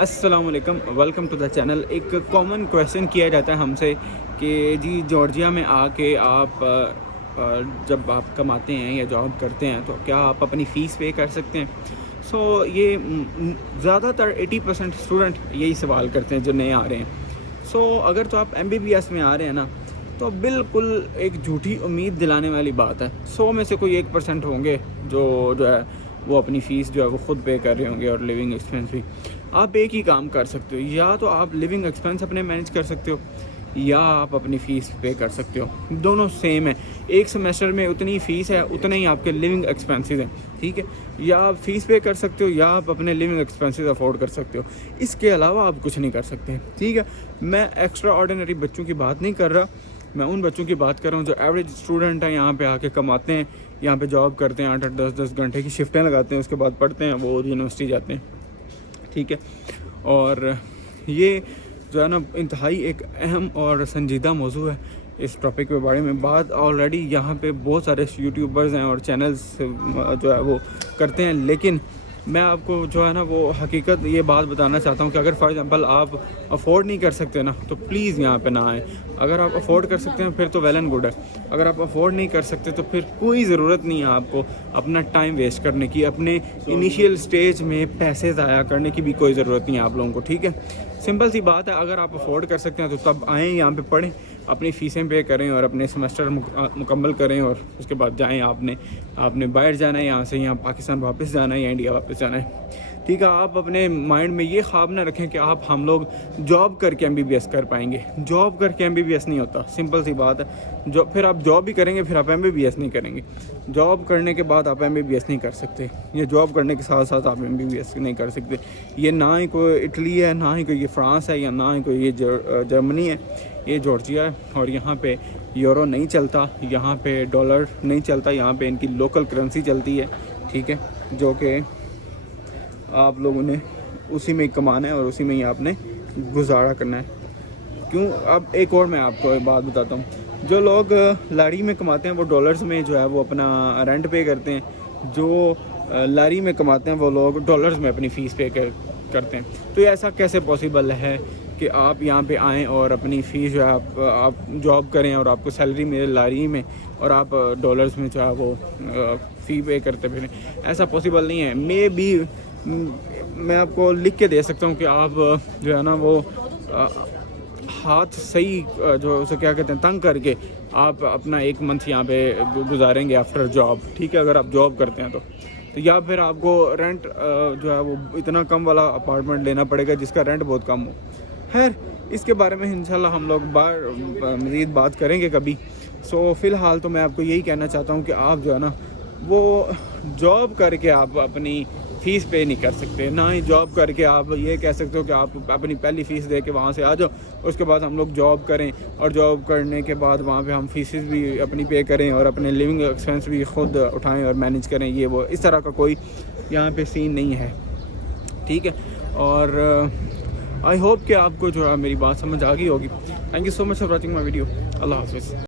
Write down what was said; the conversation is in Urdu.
السلام علیکم، ویلکم ٹو دا چینل۔ ایک کامن کویشچن کیا جاتا ہے ہم سے کہ جی جارجیا میں آ کے آپ جب آپ کماتے ہیں یا جاب کرتے ہیں تو کیا آپ اپنی فیس پے کر سکتے ہیں؟ سو یہ زیادہ تر 80% اسٹوڈنٹ یہی سوال کرتے ہیں جو نئے آ رہے ہیں۔ سو اگر تو آپ MBBS میں آ رہے ہیں نا تو بالکل ایک جھوٹی امید دلانے والی بات ہے۔ 100 میں سے کوئی 1% ہوں گے جو ہے وہ اپنی فیس جو ہے وہ خود پے کر رہے ہوں گے، اور لیونگ ایکسپینس بھی۔ آپ ایک ہی کام کر سکتے ہو، یا تو آپ لیونگ ایکسپینس اپنے مینیج کر سکتے ہو یا آپ اپنی فیس پے کر سکتے ہو۔ دونوں سیم ہے، ایک سیمیسٹر میں اتنی فیس ہے اتنے ہی آپ کے لیونگ ایکسپینسز ہیں، ٹھیک ہے؟ یا آپ فیس پے کر سکتے ہو یا آپ اپنے لیونگ ایکسپینسز افورڈ کر سکتے ہو، اس کے علاوہ آپ کچھ نہیں کر سکتے، ٹھیک ہے؟ میں ایکسٹرا آرڈینری بچوں کی بات نہیں کر رہا، میں ان بچوں کی بات کر رہا ہوں جو ایوریج اسٹوڈنٹ ہیں، یہاں پہ آ کے کماتے ہیں، یہاں پہ جاب کرتے ہیں، 8-8 10-10 گھنٹے کی شفٹیں لگاتے ہیں، اس کے بعد پڑھتے ہیں، وہ یونیورسٹی جاتے ہیں، ٹھیک ہے؟ اور یہ جو ہے نا انتہائی ایک اہم اور سنجیدہ موضوع ہے۔ اس ٹاپک کے بارے میں بات آلریڈی یہاں پہ بہت سارے یوٹیوبرز ہیں اور چینلز جو ہے وہ کرتے ہیں، لیکن میں آپ کو جو ہے نا وہ حقیقت یہ بات بتانا چاہتا ہوں کہ اگر فار ایگزامپل آپ افورڈ نہیں کر سکتے نا تو پلیز یہاں پہ نہ آئیں۔ اگر آپ افورڈ کر سکتے ہیں پھر تو ویل اینڈ گڈ ہے، اگر آپ افورڈ نہیں کر سکتے تو پھر کوئی ضرورت نہیں ہے آپ کو اپنا ٹائم ویسٹ کرنے کی، اپنے انیشیل سٹیج میں پیسے ضائع کرنے کی بھی کوئی ضرورت نہیں ہے آپ لوگوں کو، ٹھیک ہے؟ سمپل سی بات ہے، اگر آپ افورڈ کر سکتے ہیں تو تب آئیں، یہاں پہ پڑھیں، اپنی فیسیں پے کریں اور اپنے سیمسٹر مکمل کریں، اور اس کے بعد جائیں۔ آپ نے باہر جانا ہے یہاں سے، یہاں پاکستان واپس جانا ہے یا انڈیا واپس جانا ہے، ٹھیک ہے؟ آپ اپنے مائنڈ میں یہ خواب نہ رکھیں کہ ہم لوگ جاب کر کے MBBS کر پائیں گے۔ جاب کر کے MBBS نہیں ہوتا، سمپل سی بات ہے۔ پھر آپ جاب بھی کریں گے پھر آپ MBBS نہیں کریں گے۔ جاب کرنے کے بعد آپ MBBS نہیں کر سکتے، یا جاب کرنے کے ساتھ ساتھ آپ MBBS نہیں کر سکتے۔ یہ نہ ہی کوئی اٹلی ہے، نہ ہی کوئی یہ فرانس ہے، یا نہ ہی کوئی یہ جرمنی ہے، یہ جارجیا ہے۔ اور یہاں پہ یورو نہیں چلتا، یہاں پہ ڈالر نہیں چلتا، یہاں پہ ان کی لوکل کرنسی چلتی ہے، ٹھیک ہے؟ جو کہ آپ لوگوں نے اسی میں کمانا ہے اور اسی میں ہی آپ نے گزارا کرنا ہے۔ کیوں؟ اب ایک اور میں آپ کو ایک بات بتاتا ہوں، جو لوگ لاری میں کماتے ہیں وہ ڈالرز میں جو ہے وہ اپنا رینٹ پے کرتے ہیں، جو لاری میں کماتے ہیں وہ لوگ ڈالرز میں اپنی فیس پے کرتے ہیں۔ تو یہ ایسا کیسے پاسبل ہے کہ آپ یہاں پہ آئیں اور اپنی فیس جو ہے آپ جاب کریں اور آپ کو سیلری ملے لاری میں، اور آپ ڈالرز میں جو ہے وہ فی پے کرتے پھریں؟ ایسا پاسبل نہیں ہے۔ میں آپ کو لکھ کے دے سکتا ہوں کہ آپ جو ہے نا وہ ہاتھ صحیح جو اسے کیا کہتے ہیں تنگ کر کے آپ اپنا 1 منتھ یہاں پہ گزاریں گے آفٹر جاب، ٹھیک ہے؟ اگر آپ جاب کرتے ہیں تو یا پھر آپ کو رینٹ جو ہے وہ اتنا کم والا اپارٹمنٹ لینا پڑے گا جس کا رینٹ بہت کم ہو۔ خیر، اس کے بارے میں انشاءاللہ ہم لوگ مزید بات کریں گے کبھی۔ سو فی الحال تو میں آپ کو یہی کہنا چاہتا ہوں کہ آپ جو ہے نا وہ جاب کر کے آپ اپنی فیس پے نہیں کر سکتے، نہ ہی جاب کر کے آپ یہ کہہ سکتے ہو کہ آپ اپنی پہلی فیس دے کے وہاں سے آ جاؤ، اس کے بعد ہم لوگ جاب کریں، اور جاب کرنے کے بعد وہاں پہ ہم فیسز بھی اپنی پے کریں اور اپنے لیونگ ایکسپینس بھی خود اٹھائیں اور مینیج کریں۔ یہ وہ اس طرح کا کوئی یہاں پہ سین نہیں ہے، ٹھیک ہے؟ اور آئی ہوپ کہ آپ کو جو ہے میری بات سمجھ آ گئی ہوگی۔ Thank you so much for watching my video. اللہ حافظ۔